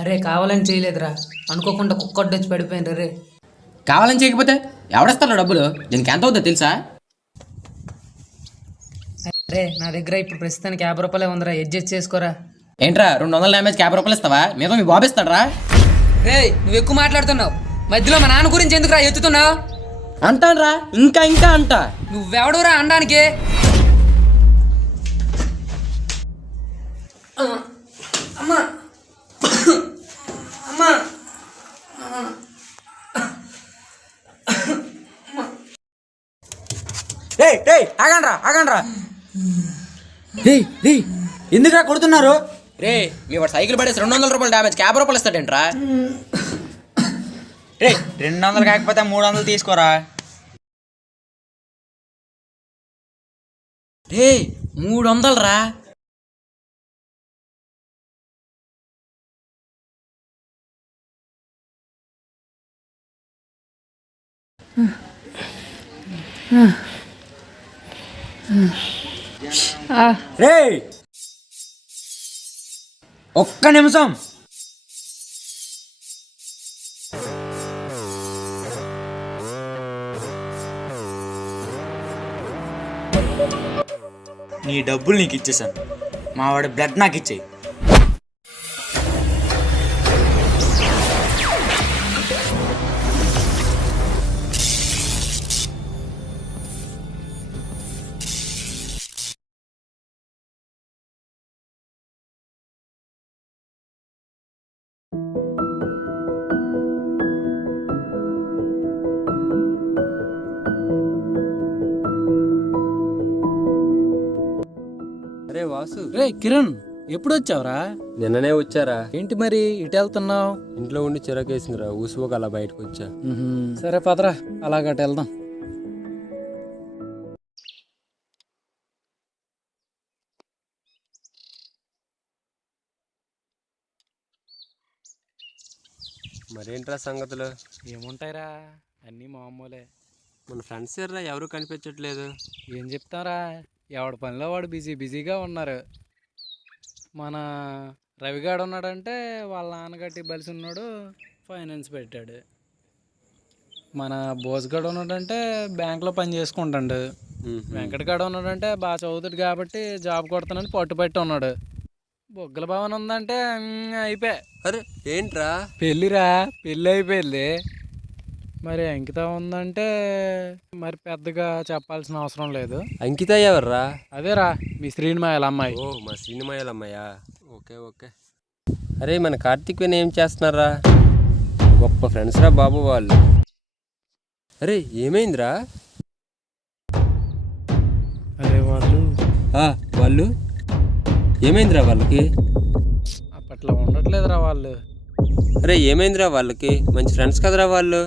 అరే కావాలని చేయలేదురా, అనుకోకుండా కుక్కడ్డు వచ్చి పడిపోయింది రే. కావాలని చేయకపోతే ఎవడేస్తాడు డబ్బులు? దీనికి ఎంత అవుతుందో తెలుసా? అరే నా దగ్గర ఇప్పుడు ప్రస్తుతానికి 50 రూపాయలే ఉందిరా, అడ్జస్ట్ చేసుకోరా. ఏంట్రా 200 డ్యామేజ్కి 50 రూపాయలు ఇస్తావా? మీద మీ బాబు ఇస్తాడరా? రే నువ్వు ఎక్కువ మాట్లాడుతున్నావు, మధ్యలో మా నాన్న గురించి ఎందుకురా ఎత్తుతున్నావు? అంటాన్రా, ఇంకా ఇంకా అంట. నువ్వెవడురా అనడానికి? అమ్మా అమ్మా ఆగండ్రా ఎందుకురా కొడుతున్నారు? రే మీ వాడు సైకిల్ పడేసి 200 రూపాయలు డ్యామేజ్కి 50 రూపాయలు ఇస్తాడేంట్రా? రే 200 కాకపోతే 300 తీసుకోరా. రే 300 రా. రే ఒక్క నిమిషం. నీ డబ్బులు నీకు ఇచ్చేసాను, మా వాడి బ్లడ్ నాకు ఇచ్చేయి. అరే వాసు, రే కిరణ్, ఎప్పుడు వచ్చావురా? నిన్ననే వచ్చారా? ఏంటి మరి ఇటు వెళ్తున్నావు? ఇంట్లో ఉండి చిరకేసిందిరా, ఊసుకోక అలా బయటకు వచ్చా. సరే పదరా, అలాగట వెళ్దాం. మరేంట్రా సంగతులు? ఏముంటాయిరా, అన్నీ మామూలే. మన ఫ్రెండ్స్ ఎర్రా ఎవరు కనిపించట్లేదు. ఏం చెప్తారా, ఎవడి పనిలో వాడు బిజీగా ఉన్నారు. మన రవిగాడు ఉన్నాడంటే వాళ్ళ నాన్నగట్టి బలిసి ఉన్నాడు, ఫైనాన్స్ పెట్టాడు. మన బోస్గాడు ఉన్నాడంటే బ్యాంక్లో పని చేసుకుంటాడు. వెంకటగాడు ఉన్నాడంటే బాగా చదువుతాడు కాబట్టి జాబ్ కొడతానని పట్టుబట్టి ఉన్నాడు. బొగ్గల భవన్ ఉందంటే అయిపోయా. అరే ఏంట్రా? పెళ్ళిరా, పెళ్ళి అయిపోయింది. మరి అంకిత ఉందంటే మరి పెద్దగా చెప్పాల్సిన అవసరం లేదు. అంకిత ఎవర్రా? అదేరా మీ శ్రీనిమాయల అమ్మాయి. ఓ మా శ్రీనిమాయల అమ్మాయా? Okay okay. అరే మన కార్తీక్ విని ఏం చేస్తున్నారా? గొప్ప ఫ్రెండ్స్ రా బాబు వాళ్ళు. అరే ఏమైందిరా? అరే వాళ్ళు ఏమైందిరా వాళ్ళకి? అప్పట్లో ఉండట్లేదురా వాళ్ళు. అరే ఏమైందిరా వాళ్ళకి? మంచి ఫ్రెండ్స్ కదరా వాళ్ళు.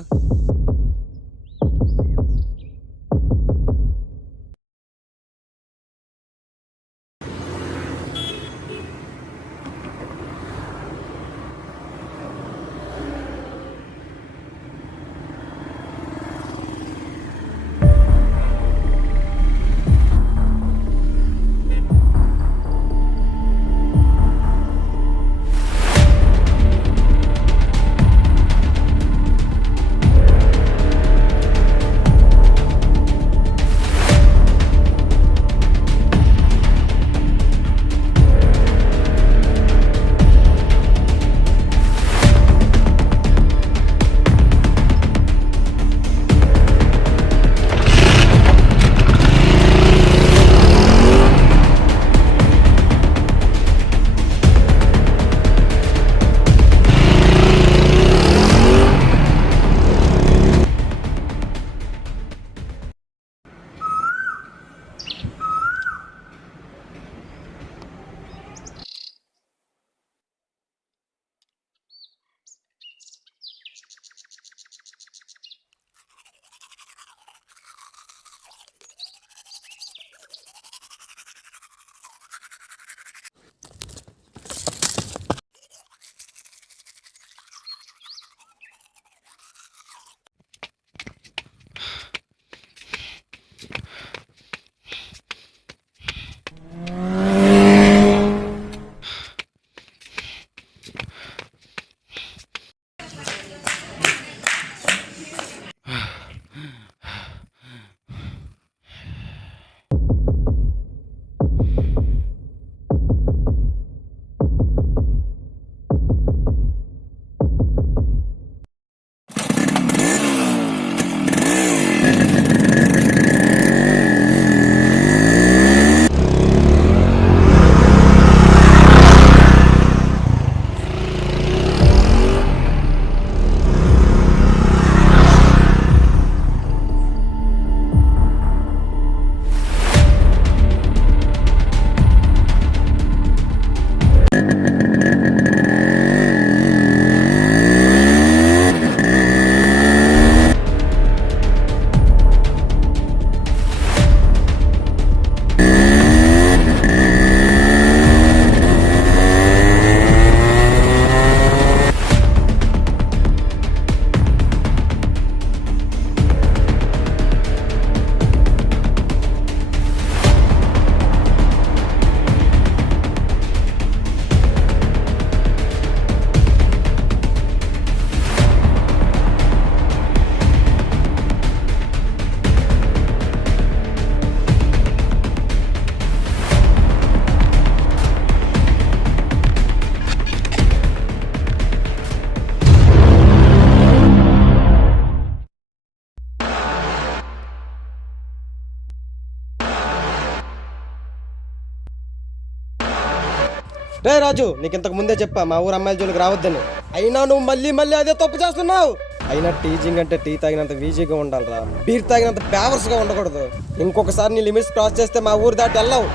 రే రాజు, నీకు ఇంతకు ముందే చెప్పా మా ఊరు అమ్మాయిల జోలికి రావద్దని. అయినా నువ్వు మళ్ళీ మళ్ళీ అదే తప్పు చేస్తున్నావు. అయినా టీచింగ్ అంటే టీ తాగినంత ఈజీగా ఉండాలిరా, బీర్ తాగినంత పేవర్స్ గా ఉండకూడదు. ఇంకొకసారి నీ లిమిట్స్ క్రాస్ చేస్తే మా ఊరు దాటి వెళ్ళావు.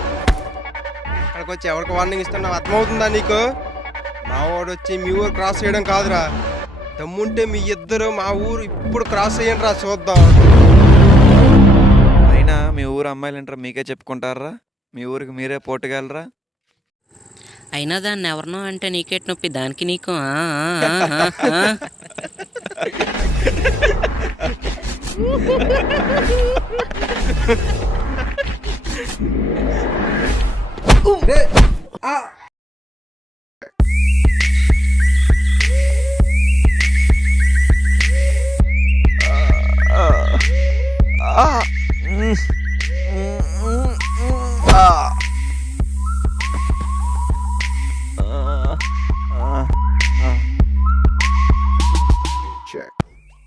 అక్కడికి వచ్చి ఎవరికి వార్నింగ్ ఇస్తున్నావు అర్థమవుతుందా నీకు? మా వాడు వచ్చి మీ ఊరు క్రాస్ చేయడం కాదురా, దమ్ముంటే మీ ఇద్దరు మా ఊరు ఇప్పుడు క్రాస్ చేయండి రా, చూద్దాం. అయినా మీ ఊరు అమ్మాయిలు అంటారా మీకే చెప్పుకుంటారా? మీ ఊరికి మీరే పోటుగలరా? అయినా దాన్ని ఎవరినో అంటే నీకేటి నొప్పి, దానికి నీకు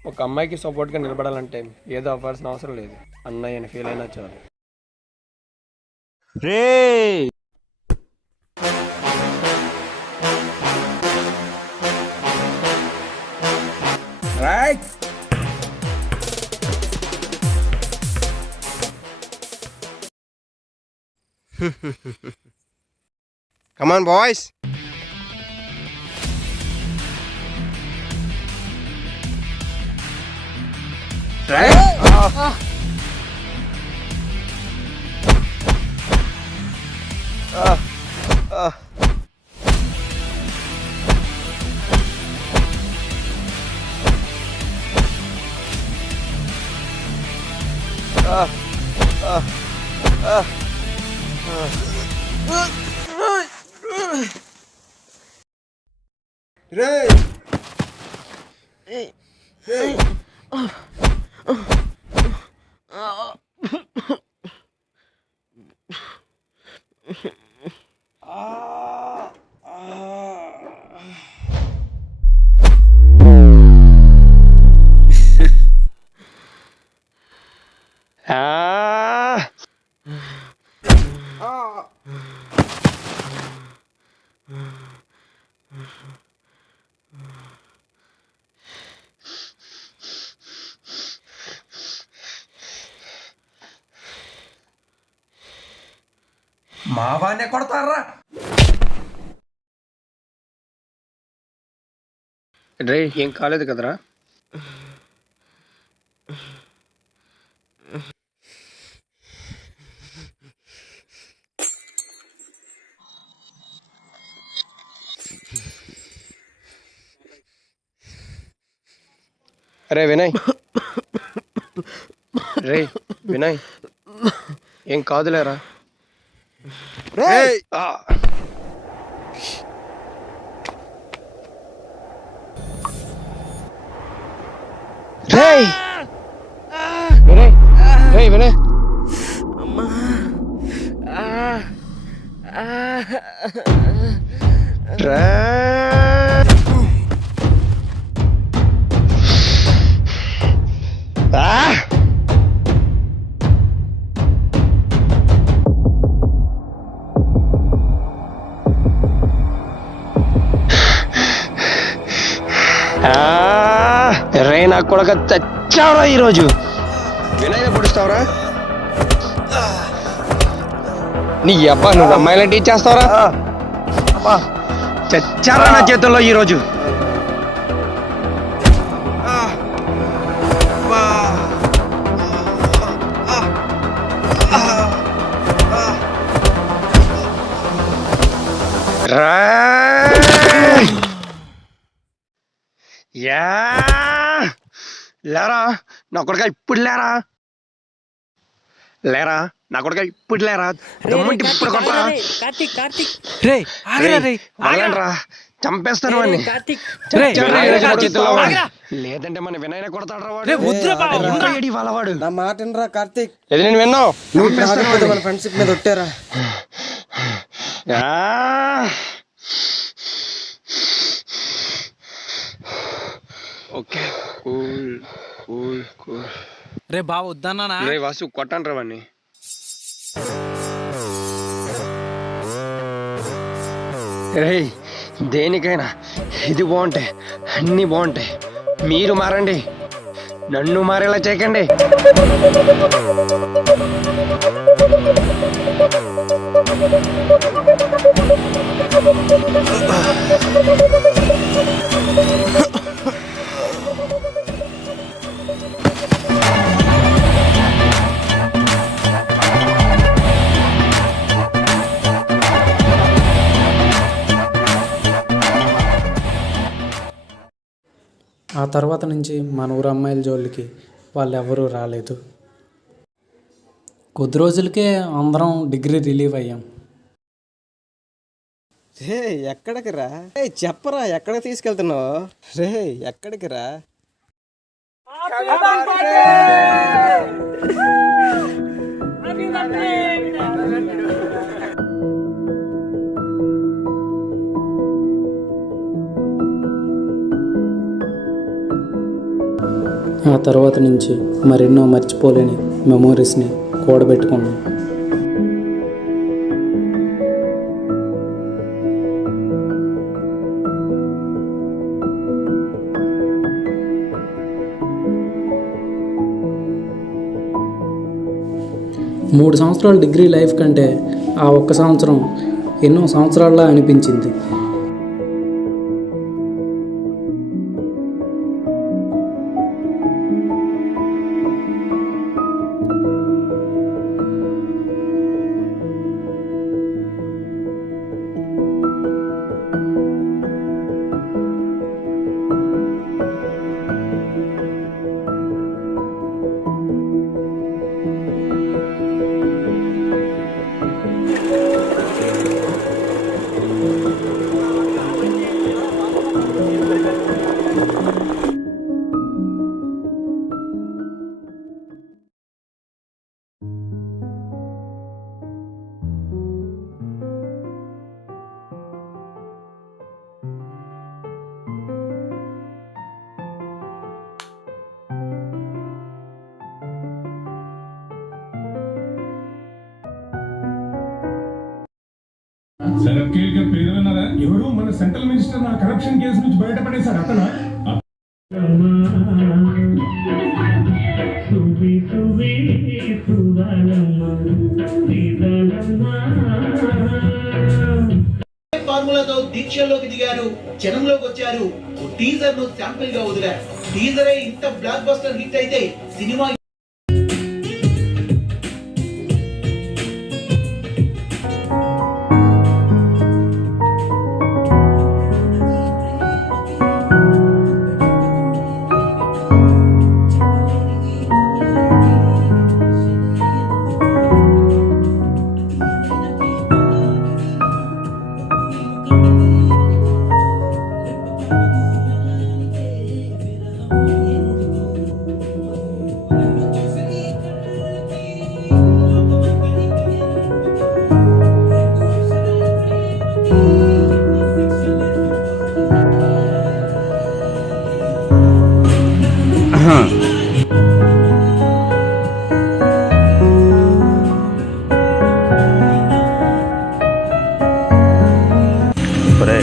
ఒక అమ్మాయికి సపోర్ట్గా నిలబడాలంటే ఏదో అవ్వాల్సిన అవసరం లేదు, అన్నయ్య ఫీల్ అయినా చాలు. రే Come on, boys. మా వాడినే కొడతారా? రే ఏం కాలేదు కదరా? అరే వినయ్, రే వినయ్, ఏం కాదులేరా. వినయ్ వినయ్ రే నా కొడక చచ్చావరా ఈరోజు. వినయ్ని పొడుస్తావరా? నీ అబ్బా నువ్వు అమ్మాయిలని టీచ్ చేస్తావరా? చచ్చారా నా చేతుల్లో ఈరోజు. లేరా నా కొడుక, ఇప్పుడు లేరా, లేరా నా కొడుక, ఇప్పుడు లేరా, దమ్ముంటి ఇప్పుడు కొట్టరా. చంపేస్తాను వాడిని. లేదంటే మన వినయన కొడతాడు వాళ్ళ వాడు. నా మాట వినరా కార్తీక్. లేదు నేను విన్నావు. నువ్వు మన ఫ్రెండ్షిప్ మీద ఒట్టారా? Okay cool cool cool. రే బావ వద్దన్నా. రే వాసు కొట్టండి రా వాడిని. రేయ్, దేనికైనా ఇది బాగుంటాయి, అన్నీ బాగుంటాయి. మీరు మారండి, నన్ను మారేలా చేయకండి. ఆ తర్వాత నుంచి మన ఊరు అమ్మాయిల జోలికి వాళ్ళు ఎవరూ రాలేదు. కొద్ది రోజులకే అందరం డిగ్రీ రిలీవ్ అయ్యాం. రే ఎక్కడికి రా? రే చెప్పరా, ఎక్కడికి తీసుకెళ్తున్నావు? రే ఎక్కడికి రా? ఆ తర్వాత నుంచి మరెన్నో మర్చిపోలేని మెమోరీస్ని కూడబెట్టుకున్నాం. మూడు సంవత్సరాల డిగ్రీ లైఫ్ కంటే ఆ ఒక్క సంవత్సరం ఎన్నో సంవత్సరాల్లా అనిపించింది. పేరు విన్నారా? ఎవరు మన సెంట్రల్ మినిస్టర్ నా కరప్షన్ కేసు నుంచి బయటపడేశారు. అతను ఫార్ములాతో దీక్షల్లోకి దిగారు, జనంలోకి వచ్చారు. టీజర్ ను శాంపిల్ గా వదిలారు. టీజరే ఇంత బ్లాక్ బస్టర్ హిట్ అయితే సినిమా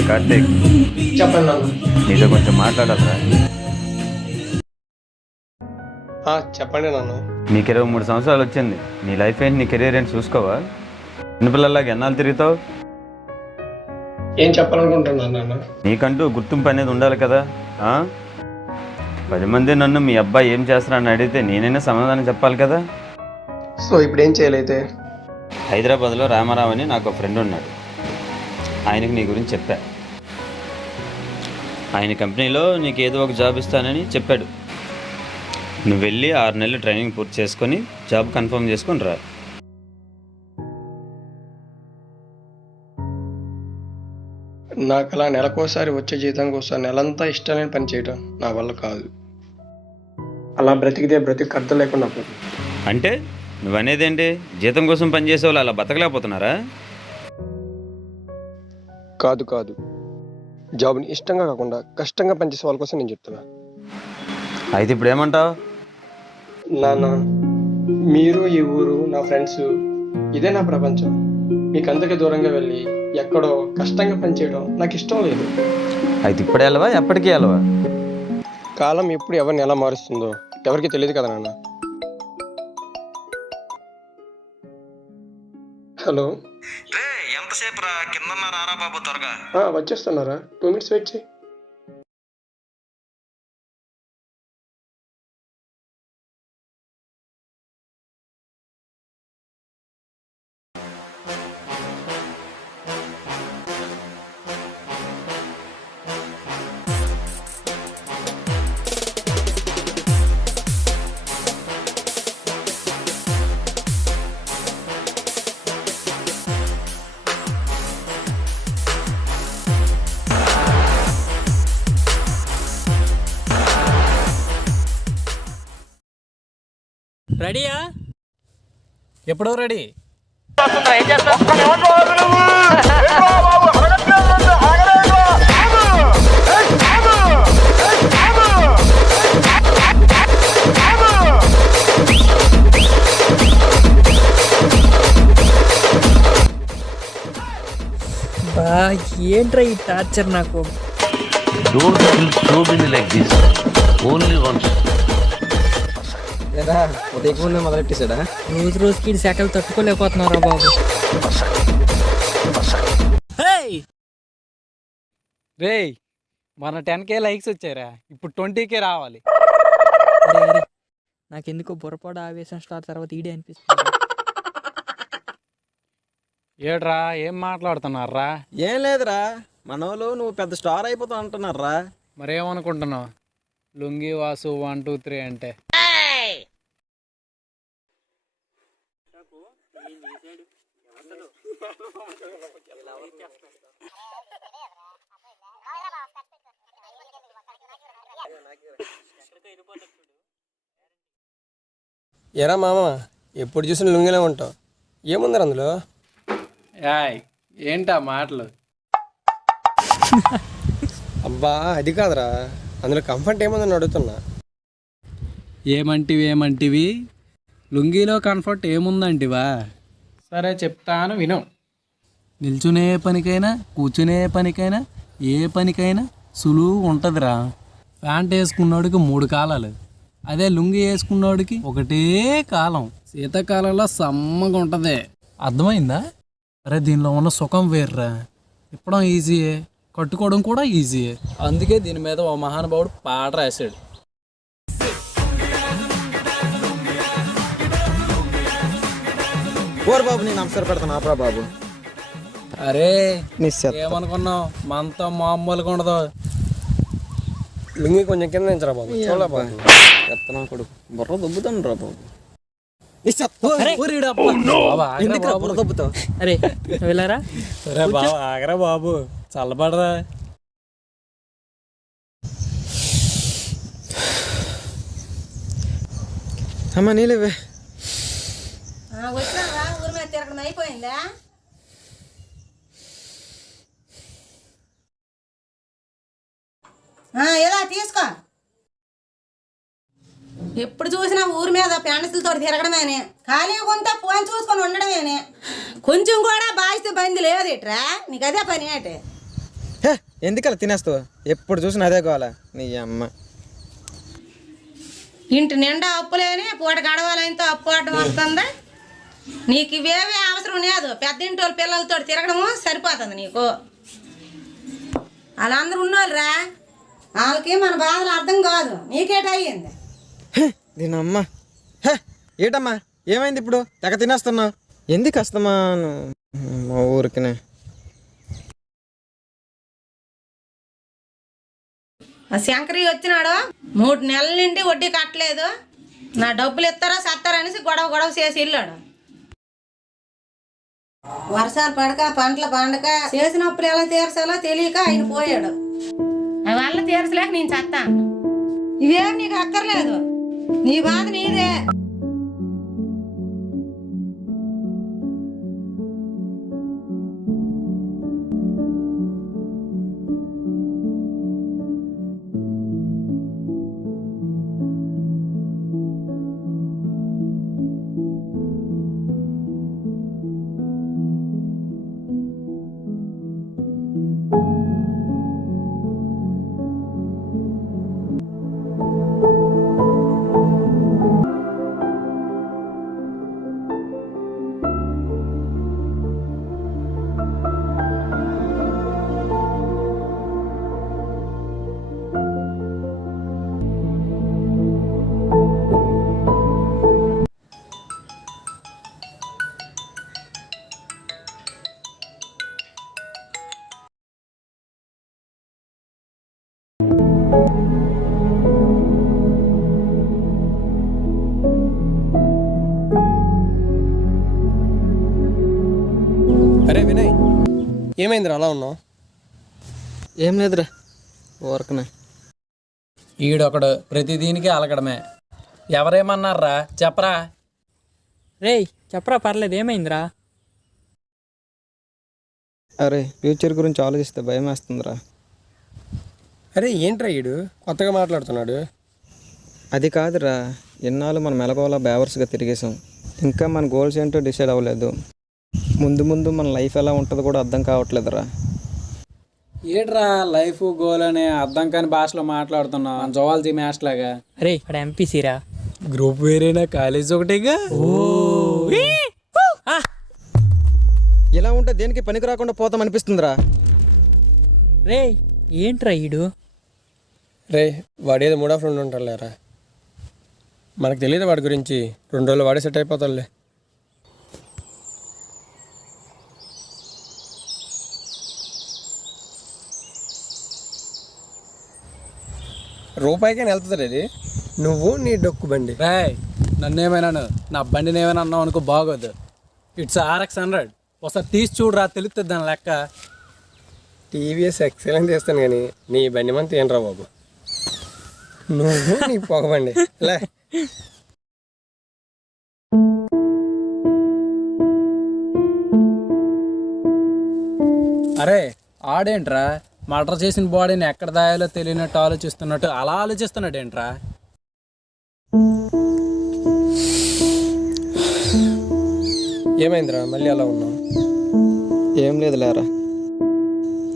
కార్తీక్, చెప్పండి నాన్న. నీతో కొంచెం మాట్లాడాలరా. చెప్పండి నాన్న. నీకు 23 సంవత్సరాలు వచ్చింది. నీ లైఫ్ ఏంటి, నీ కెరీర్ ఏంటి చూసుకోవా? చిన్నపిల్లలాగా ఎన్నాళ్ళు తిరుగుతావు? ఏం చెప్పాలనుకుంటున్నాను నాన్న? నీకంటూ గుర్తింపు అనేది ఉండాలి కదా. 10 మంది నన్ను మీ అబ్బాయి ఏం చేస్తారని అడిగితే నేనైనా సమాధానం చెప్పాలి కదా. సో ఇప్పుడు ఏం చేయాలైతే? హైదరాబాద్లో రామారావు అని నాకు ఒక ఫ్రెండ్ ఉన్నాడు. ఆయనకి నీ గురించి చెప్పా. ఆయన కంపెనీలో నీకు ఏదో ఒక జాబ్ ఇస్తానని చెప్పాడు. నువ్వు వెళ్ళి 6 నెలలు ట్రైనింగ్ పూర్తి చేసుకొని జాబ్ కన్ఫర్మ్ చేసుకొని రా. నాకు అలా నెలకోసారి వచ్చే జీతం కోసం నెలంతా ఇష్టం లేని పని చేయడం నా వల్ల కాదు. అలా బ్రతికితే బ్రతికి అర్థం లేకుండా పోతుంది. అంటే నువ్వనేదేంటి? జీతం కోసం పనిచేసే వాళ్ళు అలా బతకలేకపోతున్నారా? కాదు, జాబ్ని ఇష్టంగా కాకుండా కష్టంగా పనిచేసే వాళ్ళ కోసం నేను చెప్తున్నా. అయితే ఇప్పుడు ఏమంటావు? నాన్న, మీరు, ఈ ఊరు, నా ఫ్రెండ్స్, ఇదే నా ప్రపంచం. మీకు అందరికీ దూరంగా వెళ్ళి ఎక్కడో కష్టంగా పనిచేయడం నాకు ఇష్టం లేదు. అయితే ఇప్పుడు వెళ్ళవా, ఎప్పటికీ వెళ్ళవా? కాలం ఎప్పుడు ఎవరిని ఎలా మారుస్తుందో ఎవరికి తెలియదు కదా నాన్న. హలో, ఎంతసేపు రా, కింద రారా బాబు త్వరగా. వచ్చేస్తున్నారా? 2 minutes వెయిట్ చేయి. రెడీయా? ఎప్పుడో రెడీ. ఏంట్రా ఈ టార్చర్ నాకు. మొదలెట్టేశాడా? రోజు రోజుకి సెకలు తట్టుకోలేకపోతున్నారా బాబు. రేయ్, మన 10K లైక్స్ వచ్చారా, ఇప్పుడు 20K రావాలి. నాకెందుకో బుర్రపాడు ఆవేశం స్టార్ట్ తర్వాత ఈడే అనిపిస్తుంది. ఏడ్రా, ఏం మాట్లాడుతున్నారా? ఏం లేదురా, మనోళ్ళు నువ్వు పెద్ద స్టార్ అయిపోతావు అంటున్నారా. మరేమనుకుంటున్నావు? లుంగి వాసు 1 2 3 అంటే ఎరా మామ, ఎప్పుడు చూసిన లుంగిలో ఉంటావు, ఏముందరు అందులో? యాయ్, ఏంటా మాటలు? అబ్బా అది కాదురా, అందులో కంఫర్ట్ ఏముందని అడుగుతున్నా. ఏమంటివి? లుంగీలో కంఫర్ట్ ఏముందంటివా? సరే చెప్తాను విను. నిల్చునే పనికైనా కూర్చునే పనికైనా ఏ పనికైనా సులువు ఉంటుందిరా. ప్యాంట్ వేసుకున్నోడికి 3 కాలాలు, అదే లుంగి వేసుకున్నోడికి ఒకటే కాలం. శీతాకాలంలో సమ్మగా ఉంటుంది. అర్థమైందా? అరే దీనిలో ఉన్న సుఖం వేర్రా. ఇప్పడం ఈజీయే, కట్టుకోవడం కూడా ఈజీయే. అందుకే దీని మీద ఓ మహానుభావుడు పాట రాశాడు. ఓర్ బాబు, నేను నమస్కారం పెడతాను ఆపరా బాబు. అరే ఏమనుకున్నావు, మనతో మామూలుగా ఉండదు. లుంగి కొంచెం కింద దించరా బాబు. చూడలే బాబు, ఎత్తనా కొడుకు బుర్ర దొబ్బుతాను రా బాబు. దొబ్బుతావు? అరే వెళ్ళారా? సరే బాబు ఆగరా బాబు, చల్లబడరా. అమ్మా నీళ్ళవే. వచ్చినావా? ఊరి మీద తిరగడం అయిపోయిందా? ఎలా తీసుకో. ఎప్పుడు చూసినా ఊరి మీద పెన్సిల్తో తిరగడమేనే, ఖాళీ కొంత ఫోన్ చూసుకొని ఉండడమేనే. కొంచెం కూడా బాధ్యత బంది లేదు ఇట్రా, నీకు అదే పని ఏంటి? ఎందుకలా తినేస్తావు? ఎప్పుడు చూసినా అదే కావాలా నీ అమ్మ. ఇంటి నిండా అప్పులేని పూట గడవాలంతో అప్పు ఆడడం వస్తుంది నీకు. ఇవేవే అవసరం లేదు, పెద్ద ఇంటి వాళ్ళ పిల్లలతో తిరగడము సరిపోతుంది నీకు. వాళ్ళందరూ ఉన్నోళ్ళరా, వాళ్ళకి మన బాధలు అర్థం కాదు. నీకేటయ్యింది? దీనమ్మ. ఏటమ్మా ఏమైంది ఇప్పుడు? తెగ తినేస్తున్నావు ఎందుకు? వస్తామా మా ఊరికినే. ఆ శంకరి వచ్చినాడు, 3 నెలల నుండి వడ్డీ కట్టలేదు. నా డబ్బులు ఇస్తారా సత్తారా అనేసి గొడవ చేసి వెళ్ళాడు. వర్షాలు పడక పంటలు పండక చేసినప్పుడు ఎలా తీర్చాలో తెలియక ఆయన పోయాడు. అవి వల్ల తీర్చలేక నేను చస్తాను. ఇవేం నీకు అక్కర్లేదు, నీ బాధ నీదే. అరే వినయ్, ఏమైందిరా అలా ఉన్నావు? ఏం లేదురా, ఊరకనే. ఈడొకడు ప్రతి దీనికి అలగడమే. ఎవరేమన్నారా చెప్పరా? రేయ్ చెప్పరా, పర్లేదు, ఏమైందిరా? అరే ఫ్యూచర్ గురించి ఆలోచిస్తే భయం వేస్తుందిరా. అరే ఏంట్రా ఈడు కొత్తగా మాట్లాడుతున్నాడు? అది కాదురా, ఎన్నాళ్ళు మనం మెలకువలా బేవర్స్గా తిరిగేసాం. ఇంకా మన గోల్స్ ఏంటో డిసైడ్ అవ్వలేదు. ముందు ముందు మన లైఫ్ ఎలా ఉంటుందో కూడా అర్థం కావట్లేదురా. ఏట్రా లైఫ్ గోల్ అనే అర్థం కాని భాషలో మాట్లాడుతున్నా, జువాలజీ మ్యాథ్స్ లాగా. అరే ఇక్కడ ఎంపీసీరా. Group వేరేనా, college ఒకటేగా. ఇలా ఉంటే దేనికి పనికి రాకుండా పోతాం అనిపిస్తుందిరా. రే ఏంట్రా ఈడు? రే వాడేదో మూడ్ ఆఫ్ లో ఉంటాడు లేరా, మనకు తెలియదు వాడి గురించి. 2 రోజులు వాడే సెట్ అయిపోతాడులే. రూపాయికైనా వెళ్తుంది అది. నువ్వు నీ డొక్కు బండి. రాయ్ నన్నేమైనాను, నా బండిని ఏమైనా అన్నావు అనుకో బాగోదు. It's RX 100. ఒకసారి తీసి చూడరా, తెలుస్తుంది దాని లెక్క. టీవీఎస్ ఎక్సలెంట్ చేస్తాను కానీ నీ బండి మంత ఏంట్రా బాబు. నువ్వు నీ పొగబండి లే. అరే ఆడేంట్రా మర్డర్ చేసిన బాడీని ఎక్కడ దాయాలో తెలియనట్టు ఆలోచిస్తున్నట్టు అలా ఆలోచిస్తున్నాడు ఏంట్రా? ఏమైందిరా మళ్ళీ అలా ఉన్నావు? ఏం లేదు లేరా,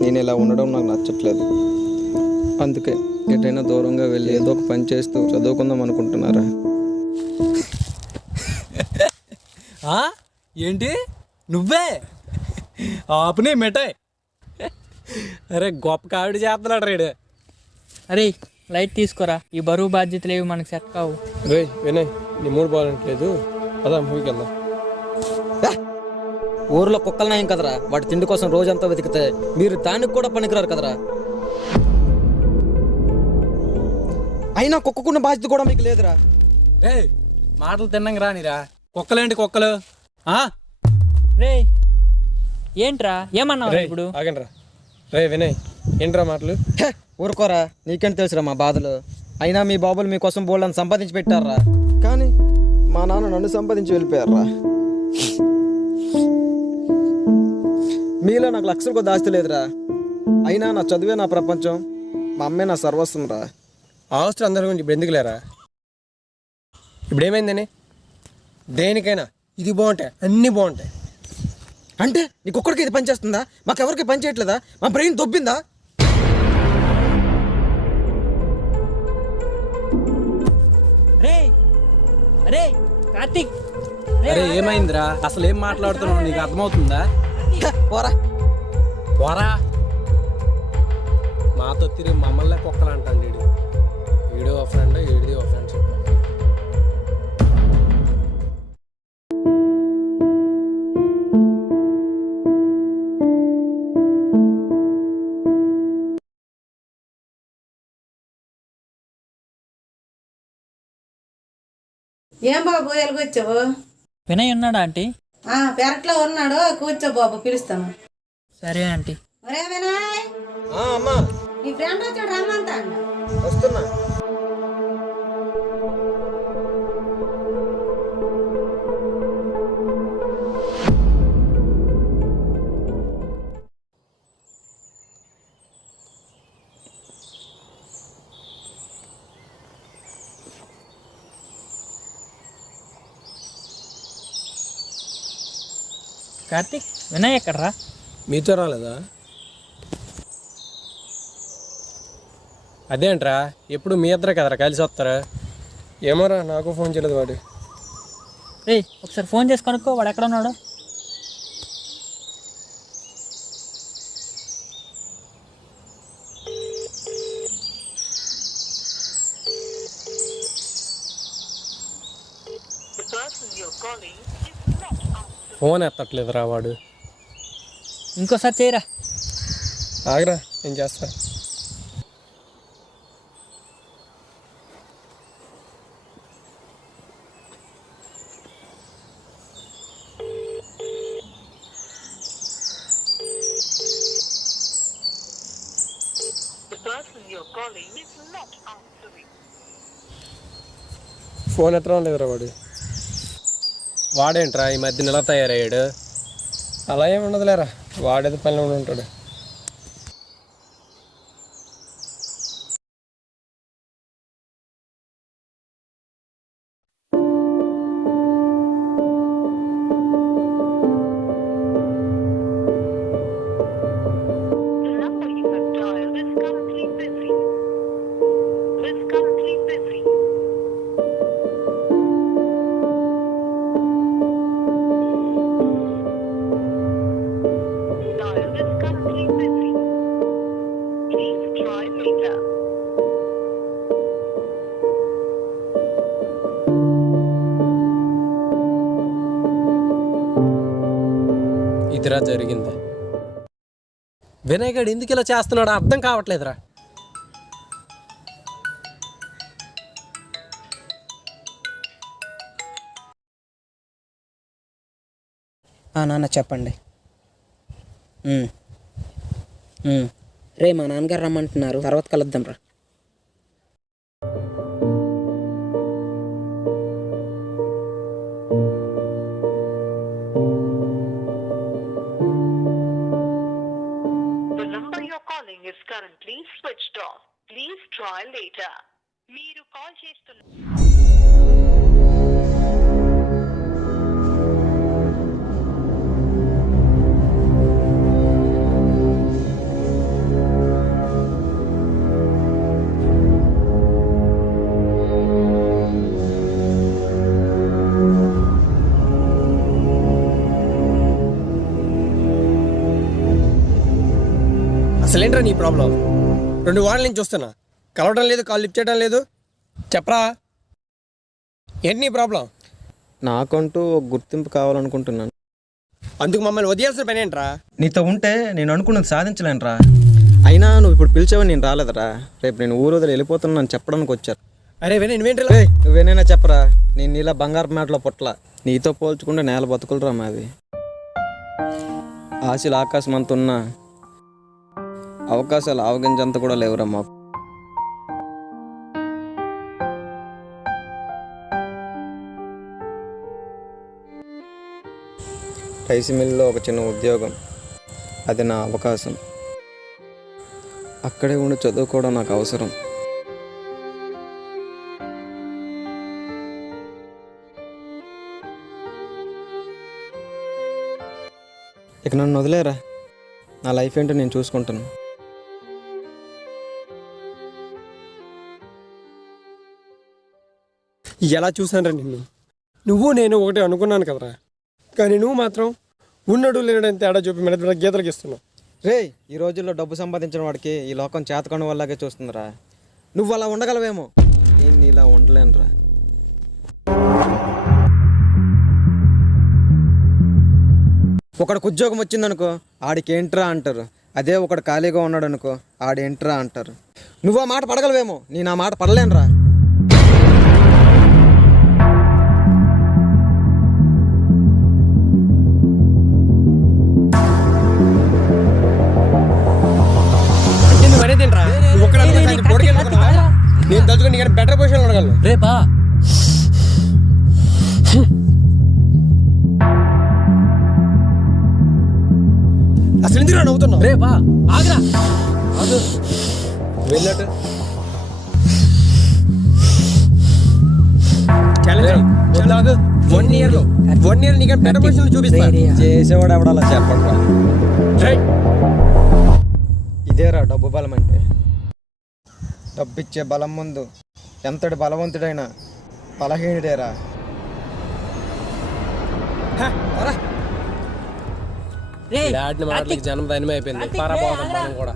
నేను ఇలా ఉండడం నాకు నచ్చట్లేదు. అందుకే ఎటైనా దూరంగా వెళ్ళి ఏదో ఒక పని చేస్తూ చదువుకుందాం అనుకుంటున్నారా. ఏంటి నువ్వే ఆపునే మిఠాయి? అరే గొప్ప కావిడి చేస్తున్నాడు రేడు. అరే లైట్ తీసుకోరా, ఈ బరువు బాధ్యతలు ఏవి మనకు సెట్ కావు. రే వినయ్, నీ మూడు బాగాలేదు, అదా మూవీకి వెళ్దాం. ఊర్లో కుక్కలు నాయం కదరా, వాటి తిండి కోసం రోజంతా వెతికితే మీరు దానికి కూడా పనికిరారు కదరా. అయినా కుక్కకున్న బాధ్యత కూడా మీకు లేదురా. రే మాటలు తిన్నంగా రానిరా, కుక్కలేంటి కుక్కలు? రే ఏంట్రా ఏమన్నావు ఇప్పుడు? ఆగండి రా. రే వినయ్ ఏంట్రా మాటలు? ఊరుకోరా, నీకేం తెలుసురా మా బాధలు. అయినా మీ బాబులు మీకోసం బోళ్ళని సంపాదించి పెట్టారా, కానీ మా నాన్న నన్ను సంపాదించి వెళ్ళిపోయారా. మీలో నాకు లక్షల కొద్ది ఆస్తి లేదురా, అయినా నా చదువే నా ప్రపంచం, మా అమ్మే నా సర్వస్వం రా. ఆస్తులు అందరి గురించి ఇప్పుడు ఎందుకు లేరా? ఇప్పుడు ఏమైందని? దేనికైనా ఇది బాగుంటాయి, అన్నీ బాగుంటాయి. అంటే నీకొక్కడికి ఇది పని చేస్తుందా? మాకెవరికి పని చేయట్లేదా? మా బ్రెయిన్ దొబ్బిందా? రే అరే కార్తీక్, అరే ఏమైందిరా? అసలు ఏం మాట్లాడుతున్నావు నీకు అర్థమవుతుందా? పోరా పోరా. మాతో తిరిగి మమ్మల్ని కుక్కలు అంటాడు వీడు. వీడియో ఒక ఫ్రెండ్, వీడిది ఒక ఫ్రెండ్ చెప్పాను. ఏం బాబు ఎలాగొచ్చావు? వినయ్ ఉన్నాడా ఆంటీ? పెరట్లో ఉన్నాడు, కూర్చో బాబు, పిలుస్తాను. సరే ఆంటీ. ఒరే వినయ్, అమ్మా నీ ఫ్రెండ్ వచ్చాడు, రమ్మంతా. వస్తున్నా. కార్తీక్ వినయ్ ఎక్కడరా? మీతో రాలేదా? అదేంట్రా ఎప్పుడు మీ ఇద్దరే కదరా కలిసి వస్తారా? ఏమోరా, నాకు ఫోన్ చేయలేదు వాడు. రే ఒకసారి ఫోన్ చేసి కనుక్కో వాడు ఎక్కడ ఉన్నాడు. ఫోన్ ఎత్తట్లేదురా వాడు. ఇంకోసారి చేయరా. ఆగరా, నేను చేస్తా. ఫోన్ ఎత్తడం లేదురా వాడు. వాడేంట్రా ఈ మధ్య నెల తయారయ్యాడు? అలా ఏమి ఉండదులేరా, వాడేది పనిలో ఉండి ఉంటాడు. ఇదిరా జరిగింది. వినయ్ గారు ఎందుకు ఇలా చేస్తున్నాడో అర్థం కావట్లేదురా. నాన్న చెప్పండి. రే మా నాన్నగారు రమ్మంటున్నారు, తర్వాత కలుద్దాం రా. మీరు కాల్ చేస్తున్న అసలేంట్రా నీ ప్రాబ్లం? 2 వారాల నుంచి చూస్తున్నా, కలవడం లేదు, కాల్ లిఫ్ట్ చేయడం లేదు. చెప్పరా ఏంటి నీ ప్రాబ్లం? నాకంటూ ఒక గుర్తింపు కావాలనుకుంటున్నాను. అందుకు మమ్మల్ని వదిలేయాల్సిన పని ఏంట్రా? నీతో ఉంటే నేను అనుకున్నది సాధించలేనురా. అయినా నువ్వు ఇప్పుడు పిలిచావని నేను రాలేదురా. రేపు నేను ఊరు వదిలి వెళ్ళిపోతున్నాను చెప్పడానికి వచ్చారు. అరే వినయ్, నువ్వేనైనా చెప్పరా. నేను నీలా బంగారు మేటలో పుట్ల. నీతో పోల్చుకుంటే నేల బతుకులరా మాది. ఆశలు ఆకాశం అంత ఉన్నా అవకాశాలు ఆవగించంత కూడా లేవురా మాకు. రైస్ మిల్లులో ఒక చిన్న ఉద్యోగం, అది నా అవకాశం. అక్కడే ఉండి చదువుకోవడం నాకు అవసరం. ఇక నన్ను వదిలేరా, నా లైఫ్ ఏంటో నేను చూసుకుంటాను. ఎలా చూసానరా నిన్ను? నువ్వు నేను ఒకటే అనుకున్నాను కదరా, కానీ నువ్వు మాత్రం ఉన్నడు లేనని తేడా చూపి మెడ గీతలకు ఇస్తున్నావు. రే, ఈ రోజుల్లో డబ్బు సంపాదించిన వాడికి ఈ లోకం చేతకని వాళ్ళకే చూస్తుందిరా. నువ్వు అలా ఉండగలవేమో, నేను ఇలా ఉండలేనురా. ఒకడికి ఉద్యోగం వచ్చిందనుకో ఆడికి ఏంట్రా అంటారు. అదే ఒకడు ఖాళీగా ఉన్నాడు అనుకో ఆడేంట్రా అంటారు. నువ్వు ఆ మాట పడగలవేమో, నేను ఆ మాట పడలేనురా. నేను తలుచుకుని నీకు బెటర్ పొజిషన్ ఉండగలను. రేపా అసలు ఎందుకు నవ్వుతున్నావు? రేపా ఆగ్రా వెళ్ళట్టు వన్ ఇయర్ నీకు బెటర్ పొజిషన్ చూపిస్తా. చేసేవాడు ఎవడ అలా చెప్పండి. ఇదేరా డబ్బు బలం అంటే. డబ్బిచ్చే బలం ముందు ఎంతటి బలవంతుడైనా బలహీనుడేరా. డాడ్ని మాటలకి జనం ధైర్యం అయిపోయింది. పారాపోతాం మనం కూడా.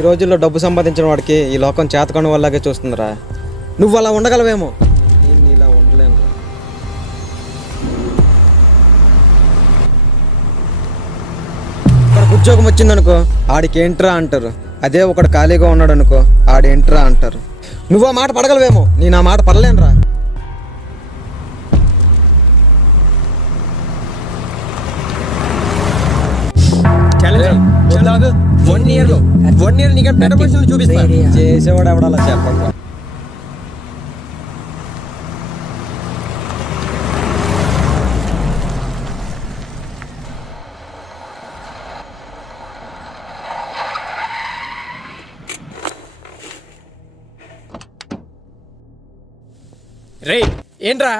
ఈ రోజుల్లో డబ్బు సంపాదించిన వాడికి ఈ లోకం చేతకను వల్లగే చూస్తుందిరా. నువ్వు అలా ఉండగలవేమో, నేను ఇలా ఉండలేనురా. ఒకడికి ఉద్యోగం వచ్చిందనుకో ఆడికి ఏంట్రా అంటారు. అదే ఒకడు ఖాళీగా ఉన్నాడు అనుకో ఆడేంట్రా అంటారు. నువ్వు ఆ మాట పడగలవేమో, నేను ఆ మాట పడలేనురా. చేసేవాడు ఎవడలా చెప్పండి. రే ఏంట్రా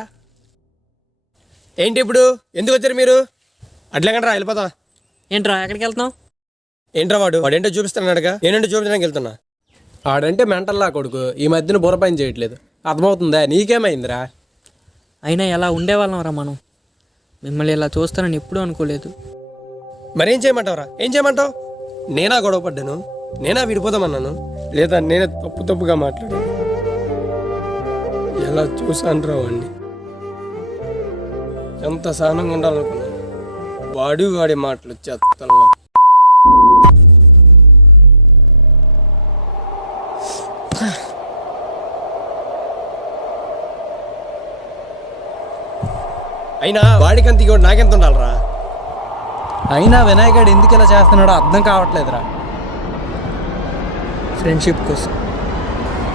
ఏంటి ఇప్పుడు ఎందుకు వచ్చారు మీరు? అట్లేకండి వెళ్ళిపోతా. ఏంట్రా ఎక్కడికి వెళ్తున్నావు? ఏంట్రా వాడేంటో చూపిస్తున్నాడుగా, నేనేంటో చూపించడానికి వెళ్తున్నా. ఆడంటే మెంటల్లా కొడుకు, ఈ మధ్యన బుర్ర పని చేయట్లేదు. అర్థమవుతుందా? నీకేమైందిరా? అయినా ఎలా ఉండేవాళ్ళం రా మనం. మిమ్మల్ని ఇలా చూస్తానని ఎప్పుడూ అనుకోలేదు. మరేం చేయమంటావురా? ఏం చేయమంటావు? నేనా గొడవ పడ్డాను? నేనా విడిపోదామన్నాను? లేదా నేనే తప్పుగా మాట్లాడాను? ఎలా చూసాను రా వాడిని, ఎంత సహనంగా ఉండాలనుకున్నా. వాడి మాటలు చెత్తల్లా. అయినా వాడికంత కూడా నాకెంత ఉండాలరా? అయినా వినాయకుడు ఎందుకు ఇలా చేస్తున్నాడో అర్థం కావట్లేదురా. ఫ్రెండ్షిప్ కోసం.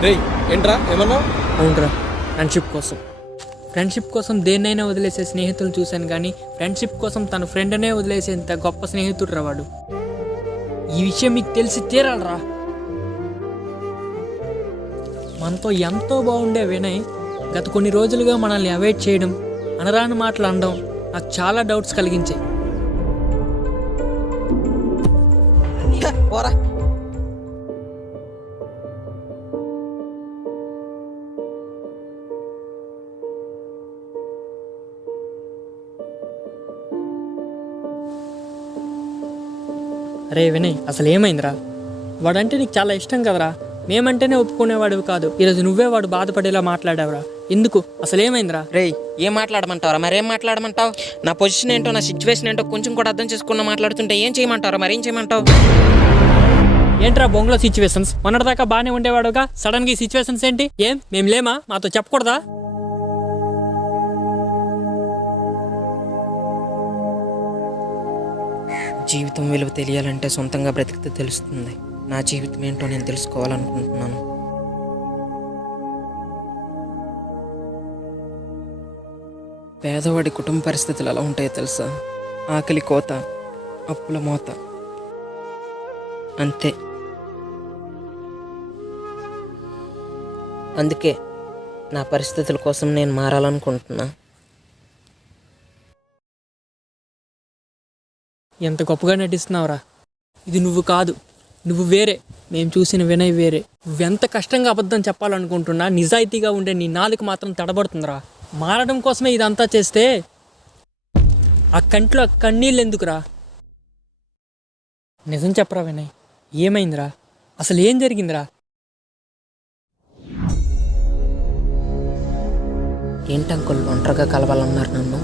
రేయ్ ఏంట్రా ఏమన్నావు? అవునరా, ఫ్రెండ్షిప్ కోసం. ఫ్రెండ్షిప్ కోసం దేన్నైనా వదిలేసే స్నేహితులు చూశాను, కానీ ఫ్రెండ్షిప్ కోసం తన ఫ్రెండ్నే వదిలేసేంత గొప్ప స్నేహితుడు రా వాడు. ఈ విషయం మీకు తెలిసి తీరాలరా. మనతో ఎంతో బాగుండే వినయ్ గత కొన్ని రోజులుగా మనల్ని అవాయిడ్ చేయడం, అనరాని మాటలు అనడం నాకు చాలా డౌట్స్ కలిగించాయి. అరే వినయ్, అసలు ఏమైందిరా? వాడంటే నీకు చాలా ఇష్టం కదరా. మేమంటేనే ఒప్పుకునేవాడివి కాదు, ఈరోజు నువ్వే వాడు బాధపడేలా మాట్లాడావురా. ఎందుకు? అసలు ఏమైందిరా? రేయ్, ఏం మాట్లాడమంటావరా? మరేం మాట్లాడమంటావు? నా పొజిషన్ ఏంటో, నా సిచ్యువేషన్ ఏంటో కొంచెం కూడా అర్థం చేసుకున్న మాట్లాడుతుంటే ఏం చేయమంటారా? మరేం చేయమంటావు? ఏంట్రా బొంగులో సిచ్యువేషన్స్? మొన్నటిదాకా బాగానే ఉండేవాడుగా, సడన్గా ఈ సిచ్యువేషన్స్ ఏంటి? ఏం మేము లేమా? మాతో చెప్పకూడదా? జీవితం విలువ తెలియాలంటే సొంతంగా బ్రతికితే తెలుస్తుంది. నా జీవితం ఏంటో నేను తెలుసుకోవాలనుకుంటున్నాను. పేదవాడి కుటుంబ పరిస్థితులు ఎలా ఉంటాయో తెలుసా? ఆకలి కోత, అప్పుల మోత, అంతే. అందుకే నా పరిస్థితుల కోసం నేను మారాలనుకుంటున్నా. ఎంత గొప్పగా నటిస్తున్నావురా. ఇది నువ్వు కాదు, నువ్వు వేరే. మేము చూసిన వినయ్ వేరే. నువ్వెంత కష్టంగా అబద్ధం చెప్పాలనుకుంటున్నా, నిజాయితీగా ఉండే నీ నాలుక మాత్రం తడబడుతుందిరా. మారడం కోసమే ఇదంతా చేస్తే ఆ కంట్లో కన్నీళ్ళు ఎందుకురా? నిజం చెప్పరా వినయ్, ఏమైందిరా? అసలు ఏం జరిగిందిరా? ఏంటి అంకుల్ ఒంటరిగా కలవాలన్నారు నన్ను?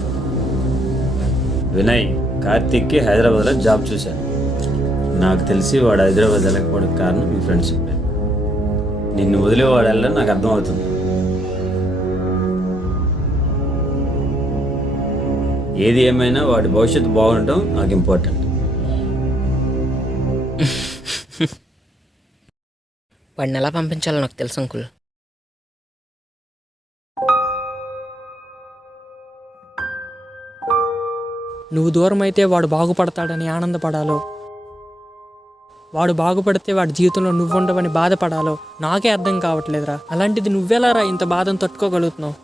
వినయ్, కార్తీక్కి హైదరాబాద్లో జాబ్ చూశాను. నాకు తెలిసి వాడు హైదరాబాద్ వెళ్ళకపోవడానికి కారణం మీ ఫ్రెండ్షిప్. నిన్ను వదిలేవాడు వెళ్ళని నాకు అర్థమవుతుంది. ఏది ఏమైనా వాడి భవిష్యత్తు బాగుండటం నాకు ఇంపార్టెంట్. వాడిని ఎలా పంపించాలో నాకు తెలుసు అంకుల్. నువ్వు దూరం అయితే వాడు బాగుపడతాడని ఆనందపడాలో, వాడు బాగుపడితే వాడి జీవితంలో నువ్వుండవని బాధపడాలో నాకే అర్థం కావట్లేదురా. అలాంటిది నువ్వెలారా ఇంత బాధను తట్టుకోగలుగుతున్నావు?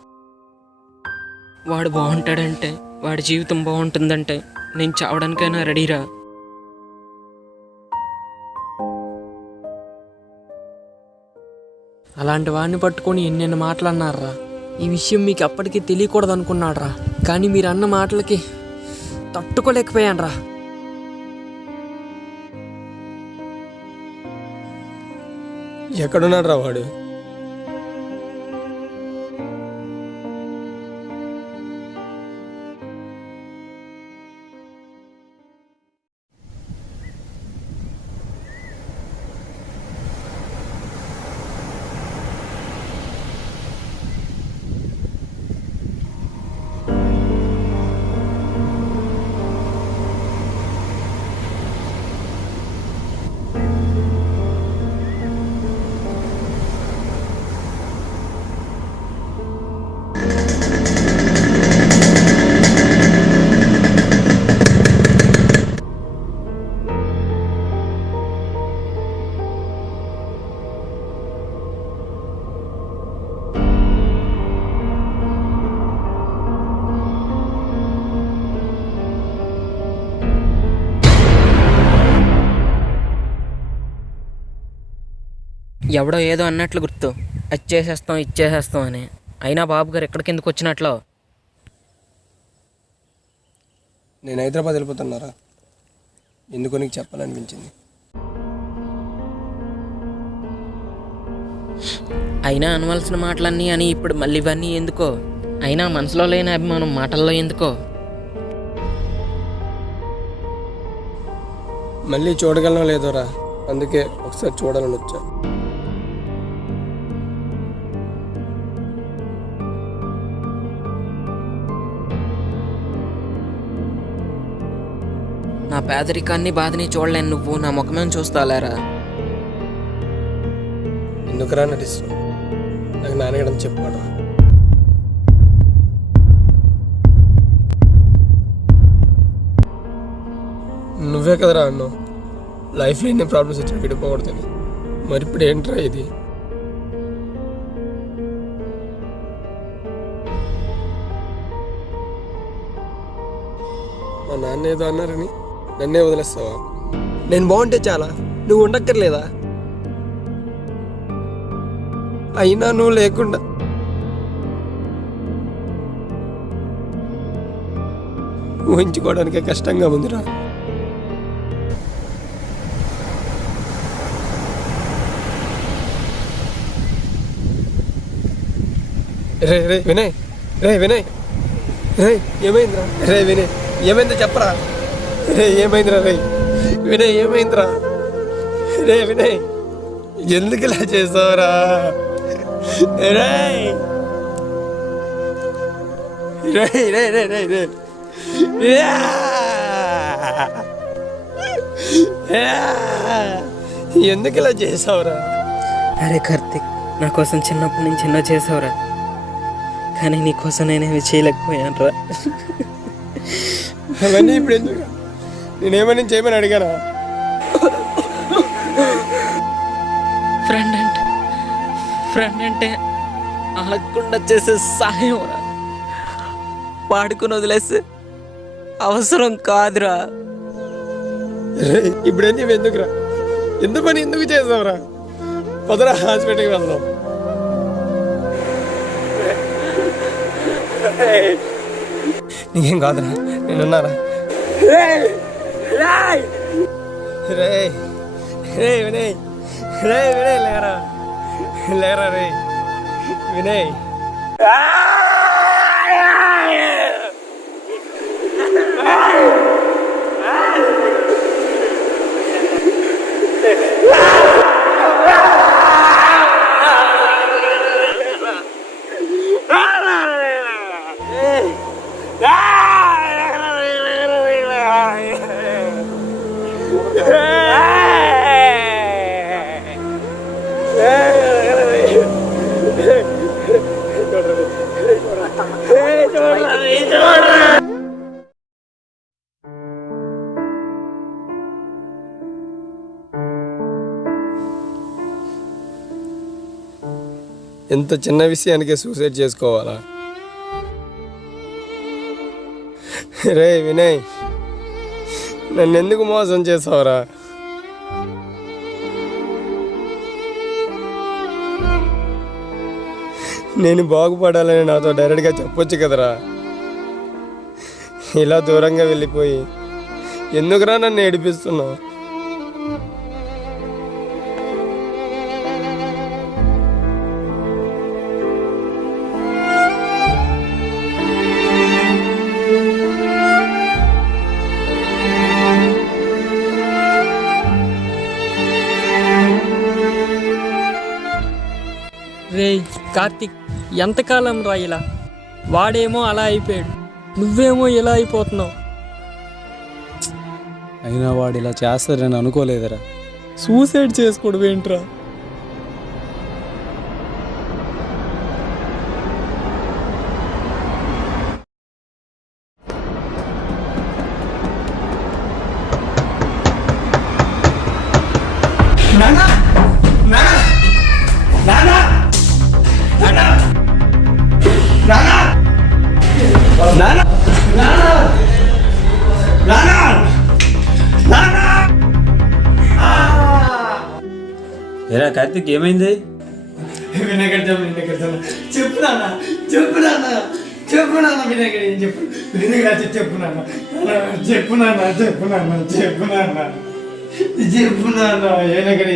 వాడు బాగుంటాడంటే, వాడి జీవితం బాగుంటుందంటే నేను చావడానికైనా రెడీరా. అలాంటి వాడిని పట్టుకొని ఎన్నెన్ని మాటలన్నారా. ఈ విషయం మీకు అప్పటికీ తెలియకూడదు అనుకున్నాడురా, కానీ మీరు అన్న మాటలకి తట్టుకోలేకపోయాను రా. ఎక్కడున్నాడు రా వాడు? ఎవడో ఏదో అన్నట్లు గుర్తు, అది చేసేస్తాం ఇచ్చేసేస్తాం అని. అయినా బాబు గారు ఎక్కడికి ఎందుకు వచ్చినట్లు? నేను హైదరాబాద్ వెళ్ళిపోతున్నారా, ఎందుకో నీకు చెప్పాలనిపించింది. అయినా అనవలసిన మాటలన్నీ అని ఇప్పుడు మళ్ళీ ఇవన్నీ ఎందుకో? అయినా మనసులో లేని అభిమానం మాటల్లో ఎందుకో? మళ్ళీ చూడగలను లేదోరా, అందుకే ఒకసారి చూడాలని వచ్చా. నా పేదరికాన్ని బాధని చూడలేను, నువ్వు నా ముఖమేం చూస్తావులేరా? ఎందుకురా నటిస్తావు? నాకు నాన్నగడం చెప్పాడు. నువ్వే కదరా అన్నావు లైఫ్లో ఎన్ని ప్రాబ్లమ్స్ వచ్చినా విడిపోకూడదని. మరి ఇప్పుడు ఏంట్రా ఇది? మా నాన్న ఏదో అన్నారని నన్నే వదిలేస్తావా? నేను బాగుంటే చాలా, నువ్వు ఉండక్కర్లేదా? అయినా నువ్వు లేకుండా ఊహించుకోవడానికే కష్టంగా ఉందిరా. రే రే వినయ్, రే వినయ్, రే ఏమైందిరా? రే వినయ్ ఏమైందో చెప్పరా? రే ఏమైందిరా? రే వినయ్ ఏమైందిరా? రే వినయ్ ఎందుకు ఇలా చేసావురా? రే రే రే రే రే రే ఎందుకు ఇలా చేసావురా? అరే కార్తిక్, నా కోసం చిన్నప్పటి నుంచి ఎన్నో చేసావురా, కానీ నీకోసం నేనేమి చేయలేకపోయాను రా. అవన్నీ ఇప్పుడు ఎందుకు? నేనేమని చేయమని అడిగానా? ఫ్రెండ్ అంటే అడగకుండా చేసే సహాయం రా, వాడుకుని వదిలేస్తే అవసరం కాదురా. ఇప్పుడన్నీ ఎందుకురా? ఎందుకు పని ఎందుకు చేసావురా? పదరా హాస్పిటల్కి వెళ్దాం. నీకేం కాదురా, నేనున్నారా? రే రే వినయ్, రే వినయ్ లేరా, లేరా రే వినయ్. ఎంత చిన్న విషయానికే సూసైడ్ చేసుకోవాలా? రే వినయ్ నన్ను ఎందుకు మోసం చేసావురా? నేను బాగుపడాలని నాతో డైరెక్ట్గా చెప్పొచ్చు కదరా. ఇలా దూరంగా వెళ్ళిపోయి ఎందుకురా నన్ను ఏడిపిస్తున్నావు? రే కార్తిక్, ఎంతకాలం రా ఇలా? వాడేమో అలా అయిపోయాడు, నువ్వేమో ఇలా అయిపోతున్నావు. అయినా వాడు ఇలా చేస్తారని అనుకోలేదురా. సూసైడ్ చేసుకోవడం ఏంట్రా? ఏరా కార్తీక్ ఏమైంది? చెప్పు నాన్న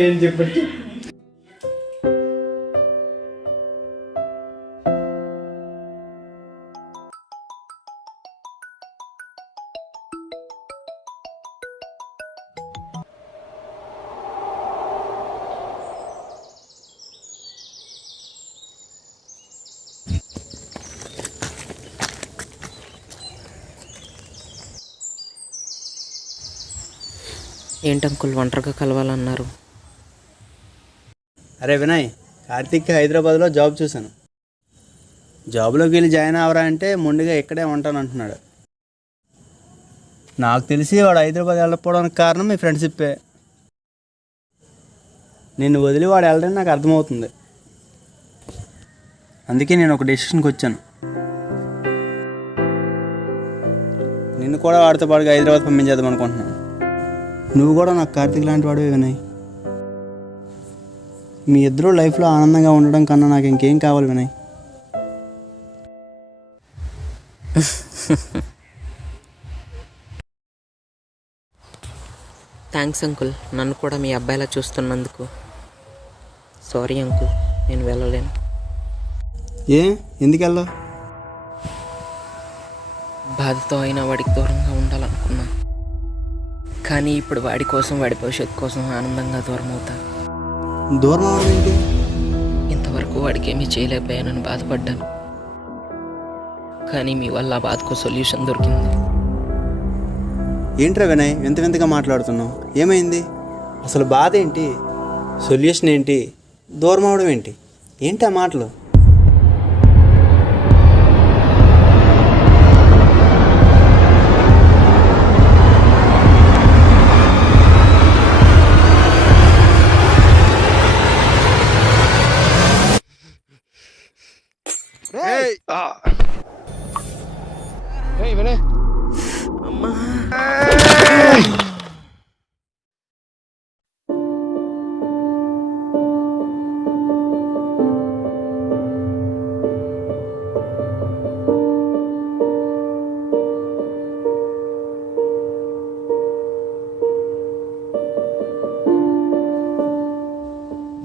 ఏం చెప్పట్టు. ఏంటి అంకుల్ ఒంటరిగా కలవాలన్నారు? అరే వినయ్, కార్తీక్ హైదరాబాద్లో జాబ్ చూశాను. జాబ్లోకి వెళ్ళి జాయిన్ అవరా అంటే ముందుగా ఇక్కడే ఉంటాను అంటున్నాడు. నాకు తెలిసి వాడు హైదరాబాద్ వెళ్ళకపోవడానికి కారణం మీ ఫ్రెండ్షిప్పే. నిన్ను వదిలి వాడు వెళ్ళడం నాకు అర్థమవుతుంది. అందుకే నేను ఒక డెసిషన్కి వచ్చాను. నిన్ను కూడా వాడితో పాటుగా హైదరాబాద్ పంపించేద్దాం అనుకుంటున్నాను. నువ్వు కూడా నాకు కార్తీక్ లాంటి వాడివే వినయ్. మీ ఇద్దరూ లైఫ్లో ఆనందంగా ఉండడం కన్నా నాకు ఇంకేం కావాలి వినయ్. థ్యాంక్స్ అంకుల్, నన్ను కూడా మీ అబ్బాయిలా చూస్తున్నందుకు. సారీ అంకుల్, నేను వెళ్ళలేను. ఎందుకు వెళ్ళావు? బాధతో అయినా వాడికి దూరంగా ఉండాలనుకున్నా, కానీ ఇప్పుడు వాడి కోసం, వాడి భవిష్యత్తు కోసం ఆనందంగా దూరం అవుతా. దూరం అవడం ఏంటి? ఇంతవరకు వాడికి ఏమీ చేయలేకపోయానని బాధపడ్డాను, కానీ మీ వల్ల ఆ బాధకు సొల్యూషన్ దొరికింది. ఏంట్రా వినయ్ వింత వింతగా మాట్లాడుతున్నావు? ఏమైంది? అసలు బాధ ఏంటి? సొల్యూషన్ ఏంటి? దూరం అవడం ఏంటి? ఏంటి ఆ మాటలు?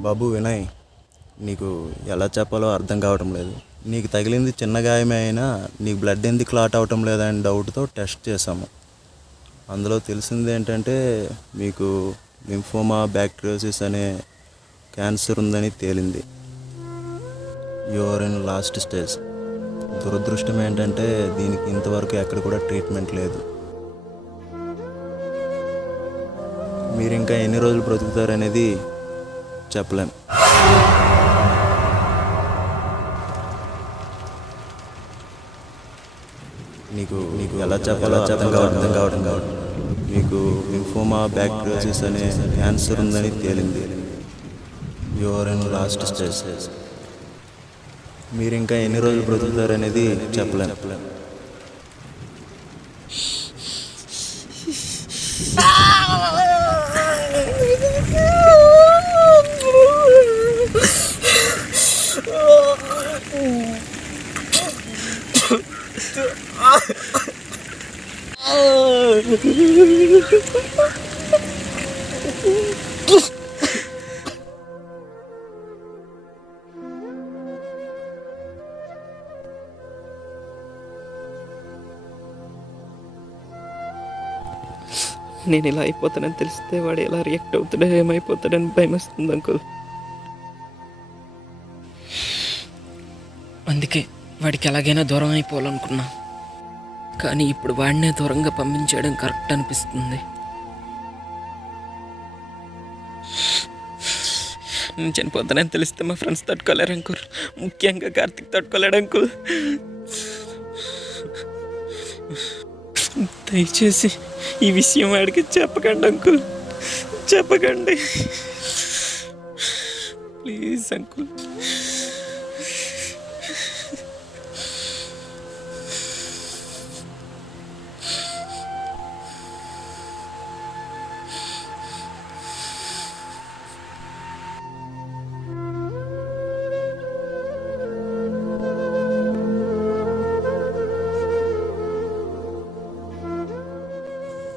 బాబు వినయ్, నీకు ఎలా చెప్పాలో అర్థం కావటం లేదు. నీకు తగిలింది చిన్న గాయమే అయినా నీకు బ్లడ్ ఎందుకు క్లాట్ అవటం లేదని డౌట్తో టెస్ట్ చేసాము. అందులో తెలిసింది ఏంటంటే మీకు లింఫోమా బ్యాక్టీరియోసిస్ అనే క్యాన్సర్ ఉందని తేలింది. You are in last stage. దురదృష్టం ఏంటంటే దీనికి ఇంతవరకు ఎక్కడ కూడా ట్రీట్మెంట్ లేదు. మీరు ఇంకా ఎన్ని రోజులు బ్రతుకుతారనేది చెప్పలేం. నీకు ఎలా చెప్పాలో అర్థం కావడం మీకు లింఫోమా బ్యాక్టీరియోసిస్ అనే క్యాన్సర్ ఉందని తేలింది. You are in last stage. మీరు ఇంకా ఎన్ని రోజులు బ్రతుకుతారనేది చెప్పలేం. నేను ఇలా అయిపోతానని తెలిస్తే వాడు ఎలా రియాక్ట్ అవుతాడో, ఏమైపోతాడని భయం వస్తుంది అంకుల్. అందుకే వాడికి ఎలాగైనా దూరం అయిపోవాలనుకున్నా. కానీ ఇప్పుడు వాడినే దూరంగా పంపించడం కరెక్ట్ అనిపిస్తుంది. నేను చనిపోతానని తెలిస్తే మా ఫ్రెండ్స్ తట్టుకోలేరు అంకుల్. ముఖ్యంగా కార్తిక్ తట్టుకోలేడు అంకుల్. దయచేసి ఈ విషయం వాడికి చెప్పకండి అంకుల్, చెప్పకండి ప్లీజ్ అంకుల్.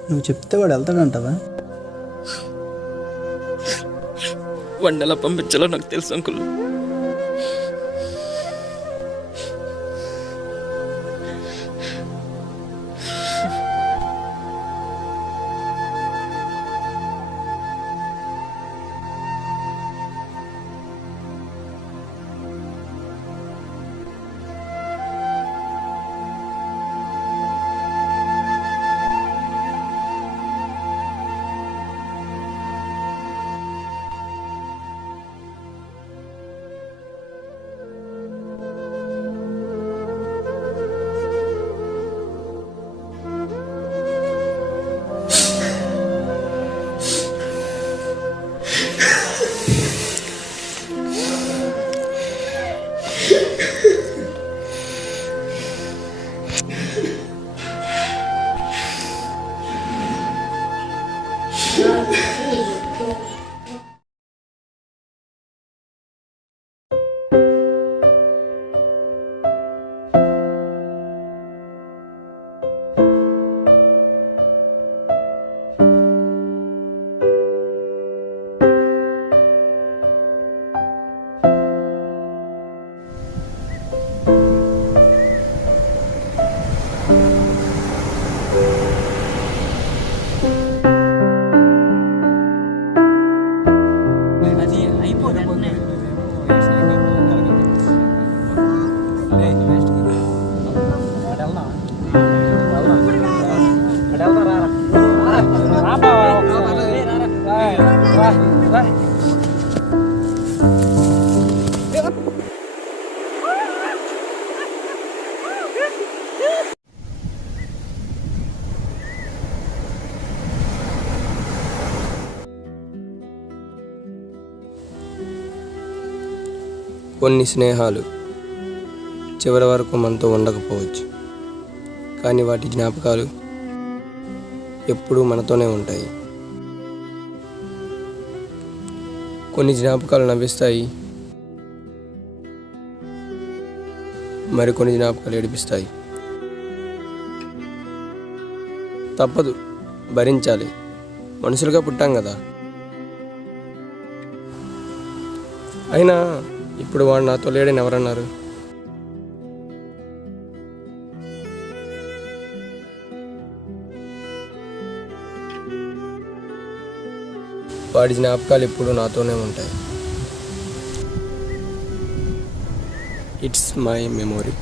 నువ్వు చెప్తే వాడు వెళ్తాడంటావా? వాడిని ఎలా పంపించాలో నాకు తెలుసు అంకుల్. కొన్ని స్నేహాలు చివరి వరకు మనతో ఉండకపోవచ్చు, కానీ వాటి జ్ఞాపకాలు ఎప్పుడూ మనతోనే ఉంటాయి. కొన్ని జ్ఞాపకాలు నవ్విస్తాయి, మరికొన్ని జ్ఞాపకాలు ఏడిపిస్తాయి. తప్పదు, భరించాలి, మనుషులుగా పుట్టాం కదా. అయినా ఇప్పుడు వాడు నాతో లేడని ఎవరన్నారు? వాడి జ్ఞాపకాలు ఎప్పుడు నాతోనే ఉంటాయి. It's my memory.